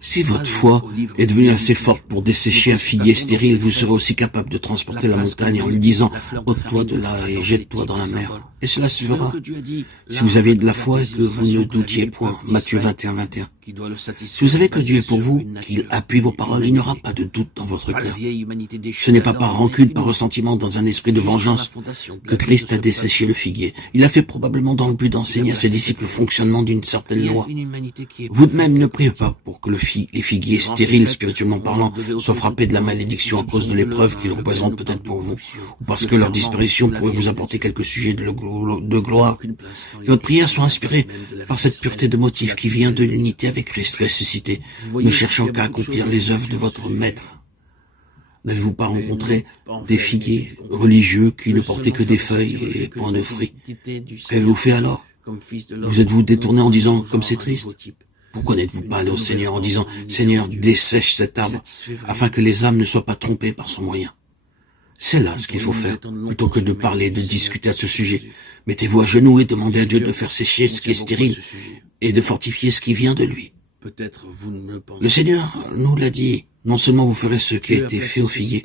Si votre foi est devenue assez forte pour dessécher un figuier stérile, vous serez aussi capable de transporter la montagne en lui disant « ôte-toi de là et jette-toi dans la mer ». Et cela se fera. Si vous aviez de la foi et que vous ne doutiez point, Matthieu 21, 21. Si vous savez que Dieu est pour vous, qu'il appuie vos paroles, il n'y aura pas de doute dans votre cœur. Ce n'est pas par rancune, par ressentiment, dans un esprit de vengeance, que Christ a desséché le figuier. Il l'a fait probablement dans le but d'enseigner à ses disciples le fonctionnement d'une certaine loi. Vous de même ne priez pas pour que les figuiers stériles, spirituellement parlant, soient frappés de la malédiction à cause de l'épreuve qu'ils représentent peut-être pour vous, ou parce que leur disparition pourrait vous apporter quelques sujets de gloire. Que votre prière soit inspirée par cette pureté de motif qui vient de l'unité avec Christ ressuscité, ne cherchant qu'à accomplir les œuvres de votre Maître. N'avez-vous pas rencontré des figuiers religieux qui ne portaient que des feuilles et point de fruits? Qu'avez-vous fait alors? Vous êtes-vous détourné en disant « comme c'est triste » ? Pourquoi n'êtes-vous pas allé au Seigneur en disant « Seigneur, dessèche cet arbre, afin que les âmes ne soient pas trompées par son moyen » ? C'est là ce qu'il faut faire, plutôt que de parler, de discuter à ce sujet. Mettez-vous à genoux et demandez à Dieu de faire sécher ce qui est stérile et de fortifier ce qui vient de lui. Le Seigneur nous l'a dit, non seulement vous ferez ce qui a été fait au figuier,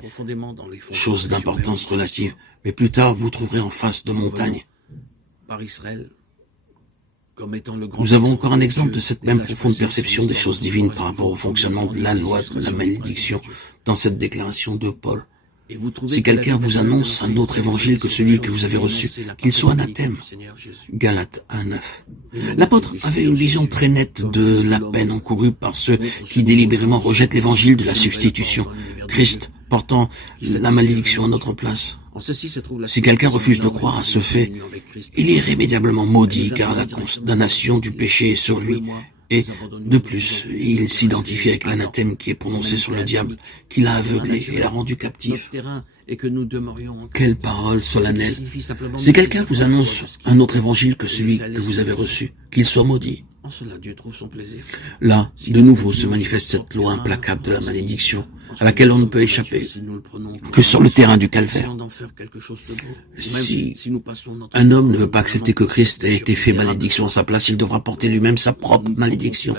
chose d'importance relative, mais plus tard vous trouverez en face de montagnes. Nous avons encore un exemple de cette même profonde perception des choses divines par rapport au fonctionnement de la loi de la malédiction dans cette déclaration de Paul. Si quelqu'un vous annonce un autre évangile que celui que vous avez reçu, qu'il soit anathème. Galates 1:9. L'apôtre avait une vision très nette de la peine encourue par ceux qui délibérément rejettent l'évangile de la substitution, Christ portant la malédiction à notre place. Si quelqu'un refuse de croire à ce fait, il est irrémédiablement maudit car la condamnation du péché est sur lui. Et, de plus, il s'identifie avec l'anathème qui est prononcé sur le diable, qui l'a aveuglé et l'a rendu captif. Quelle parole solennelle! Si quelqu'un vous annonce un autre évangile que celui que vous avez reçu, qu'il soit maudit. Là, de nouveau se manifeste cette loi implacable de la malédiction, à laquelle on ne peut échapper que sur le terrain du calvaire. Si un homme ne veut pas accepter que Christ ait été fait malédiction à sa place, il devra porter lui-même sa propre malédiction.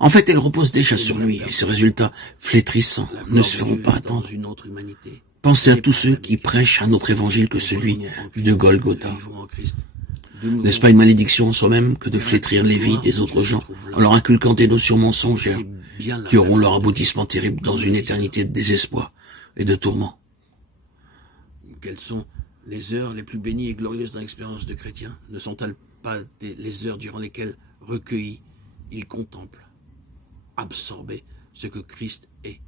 En fait, elle repose déjà sur lui, et ses résultats flétrissants ne se feront pas attendre. Pensez à tous ceux qui prêchent un autre évangile que celui de Golgotha. N'est-ce pas une malédiction en soi-même que de flétrir les vies des autres gens en leur inculquant des notions mensongères qui auront leur aboutissement terrible dans une éternité de désespoir et de tourment? Quelles sont les heures les plus bénies et glorieuses dans l'expérience de chrétien? Ne sont-elles pas les heures durant lesquelles, recueillis, il contemple, absorbé, ce que Christ est